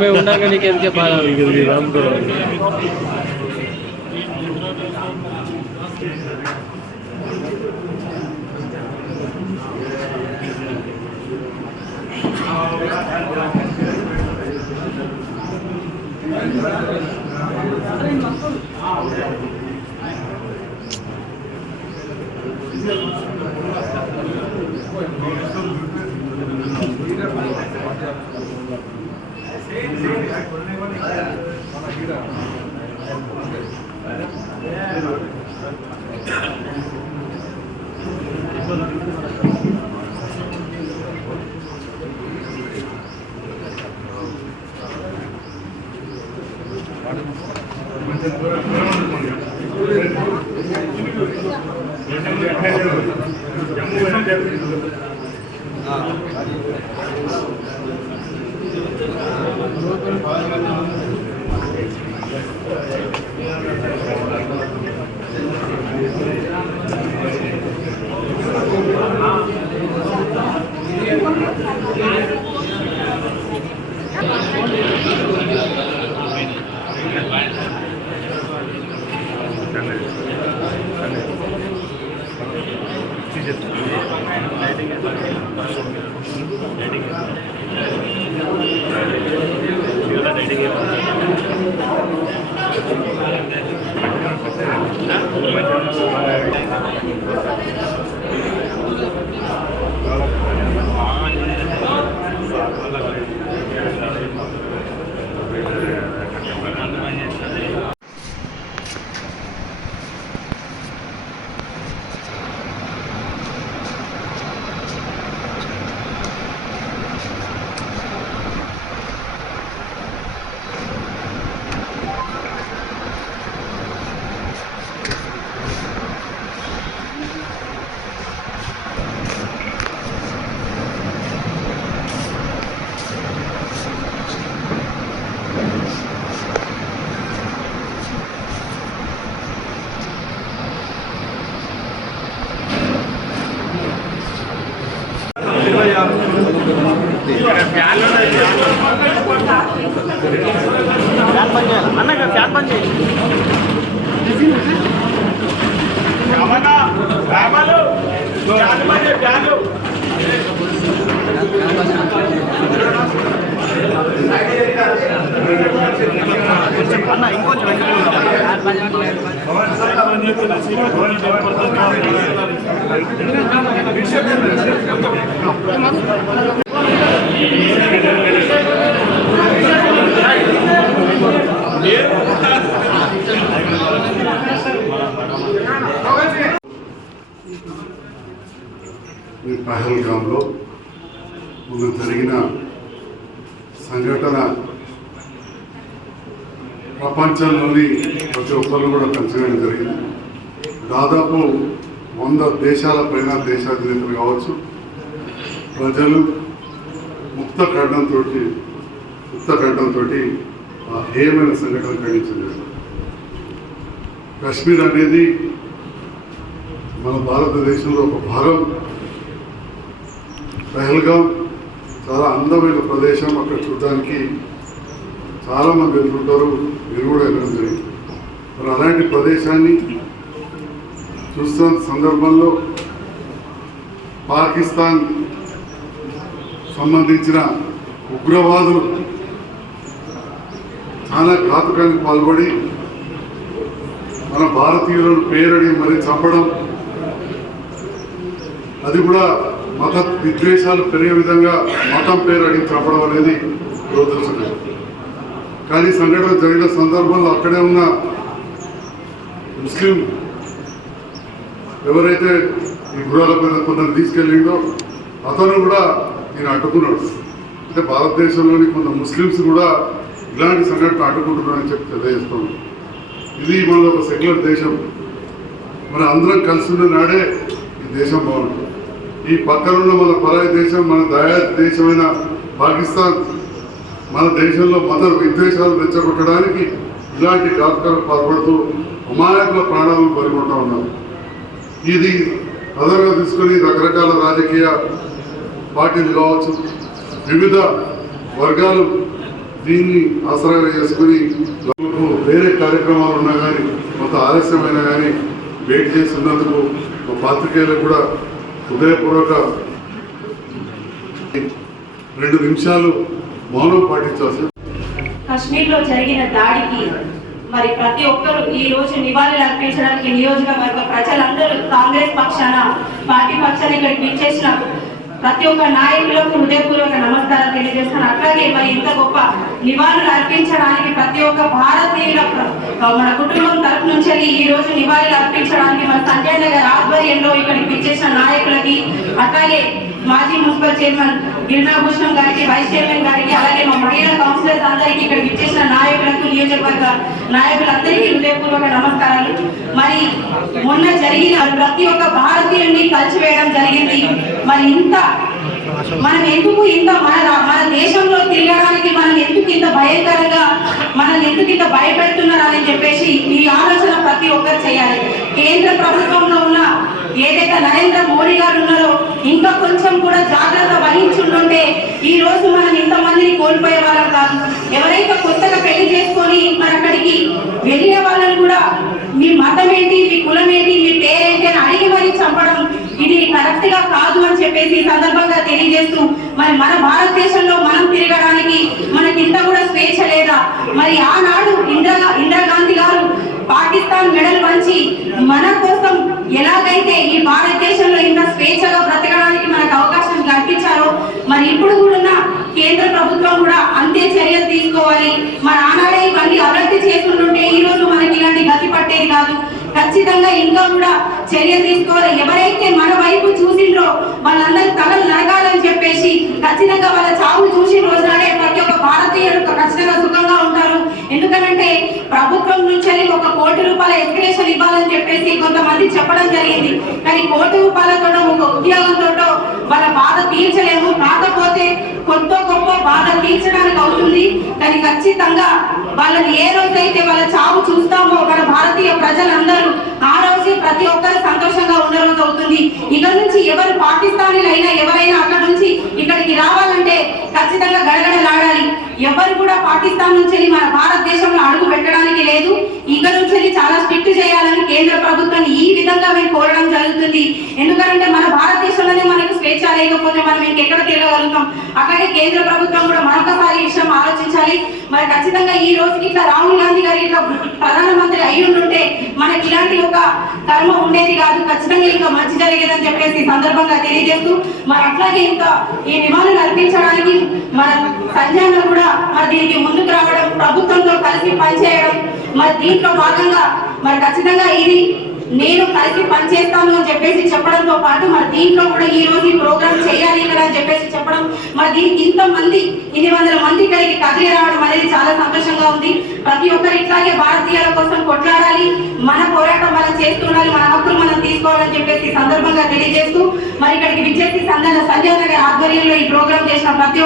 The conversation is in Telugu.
మేము ఉన్నాక నీకు ఎందుకే బాధ పహల్గాంలో మొన్న జరిగిన సంఘటన ప్రపంచంలోని ప్రతి ఒక్కరు కూడా కలిసివేయడం జరిగింది. దాదాపు 100 దేశాల పైన దేశాధినేతలు కావచ్చు, ప్రజలు ముక్త ఖండంతో హేయమైన సంఘటన ఖండించింది. కశ్మీర్ అనేది మన భారతదేశంలో ఒక భాగం. పహల్గాం చాలా అందమైన ప్రదేశం. అక్కడ చూడడానికి చాలామంది వెళ్తుంటారు, మీరు కూడా వెళ్ళడం జరిగింది. మరి అలాంటి ప్రదేశాన్ని చూస్తున్న సందర్భంలో పాకిస్తాన్ సంబంధించిన ఉగ్రవాదులు చాలా ఘాతుకానికి పాల్పడి మన భారతీయులను పేరడి మరి చంపడం, అది కూడా మత విద్వేషాలు పెరిగే విధంగా మతం పేరు అడిగి చంపడం అనేది దురదృష్టకరం. కానీ సంఘటన జరిగిన సందర్భంలో అక్కడే ఉన్న ముస్లిం ఎవరైతే ఈ గుర్రాల పైన కొందరు తీసుకెళ్ళిండో అతను కూడా నేను అడ్డుకున్నాడు. అంటే భారతదేశంలోని కొంత ముస్లిమ్స్ కూడా ఇలాంటి సంఘటన అడ్డుకుంటున్నారని చెప్పి తెలియజేస్తున్నాను. ఇది మన ఒక సెక్యులర్ దేశం. మన అందరం కలిసి ఉన్న నాడే ఈ దేశం బాగుంటుంది. ఈ పక్కనున్న మన పరాయి దేశం, మన దయా దేశమైన పాకిస్తాన్ మన దేశంలో మత విద్వేషాలు రెచ్చగొట్టడానికి ఇలాంటి ఘాతకాలకు పాల్పడుతూ అమాయకుల ప్రాణాలను బలిగొంటా ఉన్నారు. ఇది ఆధారంగా తీసుకొని రకరకాల రాజకీయ పార్టీలు కావచ్చు, వివిధ వర్గాలు దీన్ని ఆసరాగా చేసుకుని వేరే కార్యక్రమాలు ఉన్నా కానీ కొంత ఆలస్యమైనా కానీ వెయిట్ చేస్తున్నందుకు పాత్రికేయులకు కూడా హృదయపూర్వక 2 నిమిషాలు మౌనం పాటించాల్సి. కశ్మీర్లో జరిగిన దాడికి మరి ప్రతి ఒక్కరు ఈ రోజు నివాళులు అర్పించడానికి నియోజకవర్గ ప్రజలందరూ కాంగ్రెస్ పక్షాన పార్టీ పక్షాన ఇక్కడికి విచ్చేసిన ప్రతి ఒక్క నాయకులకు హృదయపూర్వక నమస్కారాలు తెలియజేస్తాను. అట్లాగే మరి ఇంత గొప్ప నివాళులు అర్పించడానికి ప్రతి ఒక్క భారతీయుల మన కుటుంబం తరఫు నుంచి ఈ రోజు నివాళులు అర్పించడానికి మన సంజయ్ నగర్ ఆధ్వర్యంలో ఇక్కడికి విచ్చేసిన నాయకులకి, అట్లాగే మాజీ మున్సిపల్ చైర్మన్ గిరినాభూషణం గారికి, వైస్ చైర్మన్ గారికి, అలాగే మా మహిళా కౌన్సిలర్స్ అందరికీ ఇక్కడ విచ్చేసిన నాయకులకు, నియోజకవర్గ నాయకులందరికీ హృదయపూర్వక నమస్కారాలు. మరి మొన్న జరిగిన ప్రతి ఒక్క భారతీయుడిని కలిసివేయడం జరిగింది. మరి మనం ఎందుకు ఇంత మన దేశంలో తిరగడానికి మనం ఎందుకు ఇంత భయంకరంగా మనల్ని ఎందుకు ఇంత భయపెడుతున్నారని చెప్పేసి ఈ ఆలోచన ప్రతి ఒక్కరు చేయాలి. కేంద్ర ప్రభుత్వంలో ఉన్న ఏదైతే నరేంద్ర మోడీ గారు ఉన్నారో ఇంకా కొంచెం కూడా జాగ్రత్త వహించుంటుంటే ఈ రోజు మనం ఇంతమందిని కోల్పోయే వాళ్ళం కాదు. ఎవరైతే కొత్తగా పెళ్లి చేసుకొని మరి అక్కడికి వెళ్ళిన వాళ్ళని కూడా మీ మతం ఏంటి, మీ కులం ఏంటి, మీ పేరేంటి అని అడిగి మరీ చంపడం ఇది కరెక్ట్ గా కాదు అని చెప్పేసి ఈ సందర్భంగా తెలియజేస్తూ మరి మన భారతదేశంలో మనం తిరగడానికి మనకింత కూడా స్వేచ్ఛ లేదా? మరి ఆనాడు ఇందిరాగాంధీ గారు పాకిస్తాన్ మెడల్ వంచి మన కోసం ఎలాగైతే ఈ భారతదేశంలో ఇంత స్వేచ్ఛగా బ్రతకడానికి మనకు అవకాశం కల్పించారో మరి ఇప్పుడు కూడా కేంద్ర ప్రభుత్వం కూడా అంతే చర్యలు తీసుకోవాలి. మరి ఆనాడే ఇవన్నీ అభివృద్ధి చేసుకుంటుంటే ఈ రోజు మనకి ఇలాంటి గతి పట్టేది కాదు. ఖచ్చితంగా ఇంకా కూడా చర్య తీసుకోవాలి. ఎవరైతే మన వైపు చూసిండ్రో వాళ్ళందరూ తలలు నరగాలని చెప్పేసి ఖచ్చితంగా వాళ్ళ చావు చూసిన రోజునాడే ప్రతి ఒక్క భారతీయుడు ఖచ్చితంగా సుఖంగా ఉంటారు. ఎందుకంటే ప్రభుత్వం నుంచి 1 కోటి రూపాయల ఎస్టిమేషన్ ఇవ్వాలని చెప్పేసి కొంతమంది చెప్పడం జరిగింది. కానీ 1 కోటి రూపాయలతో ఒక ఉద్యోగంతో వాళ్ళ బాధ తీర్చలేము. కాకపోతే కొంత గొప్ప బాధ తీర్చడానికి అవుతుంది. కానీ ఖచ్చితంగా వాళ్ళని ఏ రోజైతే వాళ్ళ చావు చూస్తామో మన భారతీయ ప్రజలందరూ ఆ రోజే ప్రతి ఒక్కరు సంతోషంగా ఉన్న రోజు అవుతుంది. ఇక నుంచి ఎవరు పాకిస్తానీలైనా ఎవరైనా అక్కడ నుంచి ఇక్కడికి రావాలంటే ఖచ్చితంగా గడగడలాడాలి. ఎవరు కూడా పాకిస్తాన్ నుంచి మన భారతదేశంలో అడుగు పెట్టడానికి లేదు. ఇక నుంచి చాలా స్ట్రిక్ట్ చేయాలని కేంద్ర ప్రభుత్వాన్ని ఈ విధంగా మేము కోరడం జరుగుతుంది. ఎందుకంటే మన భారతదేశంలోనే మనకు స్వేచ్ఛ లేకపోతే మనం ఇంకెక్కడ తిరగగలుగుతాం? అట్లాగే కేంద్ర ప్రభుత్వం కూడా మరొకసారి ఈ విషయం ఆలోచించాలి. మరి ఖచ్చితంగా ఈ రోజుకి ఇట్లా రాహుల్ గాంధీ గారు ఇట్లా ప్రధానమంత్రి అయి ఉంటుంటే మనకి ఇలాంటి ఒక కర్మ ఉండేది కాదు. ఖచ్చితంగా ఇంకా మంచి జరిగేదని చెప్పేసి సందర్భంగా తెలియజేస్తూ మరి అట్లాగే ఇంకా ఈ నివాళులు అర్పించడానికి మన సంజయ్ కూడా మరి దీనికి ముందుకు రావడం, ప్రభుత్వంతో కలిసి పనిచేయడం, మరి దీంట్లో భాగంగా మరి ఖచ్చితంగా ఇది నేను కలిసి పనిచేస్తాను అని చెప్పేసి చెప్పడంతో పాటు మరి దీంట్లో కూడా ఈ రోజు ఈ ప్రోగ్రామ్ చేయాలి ఇక్కడ అని చెప్పేసి చెప్పడం, మరి దీనికి ఇంతమంది 100 మంది ఇక్కడికి కదిలి రావడం అనేది చాలా సంతోషంగా ఉంది. ప్రతి ఒక్కరు ఇట్లాగే భారతీయుల కోసం కొట్లాడాలి, మన పోరాటం మనం చేస్తుండాలి, మన హక్కులు మనం తీసుకోవాలని చెప్పేసి సందర్భంగా తెలియజేస్తూ మరి ఇక్కడికి విచ్చేసి సంజయ్ నగర్ ఆధ్వర్యంలో ఈ ప్రోగ్రామ్ చేసిన ప్రతి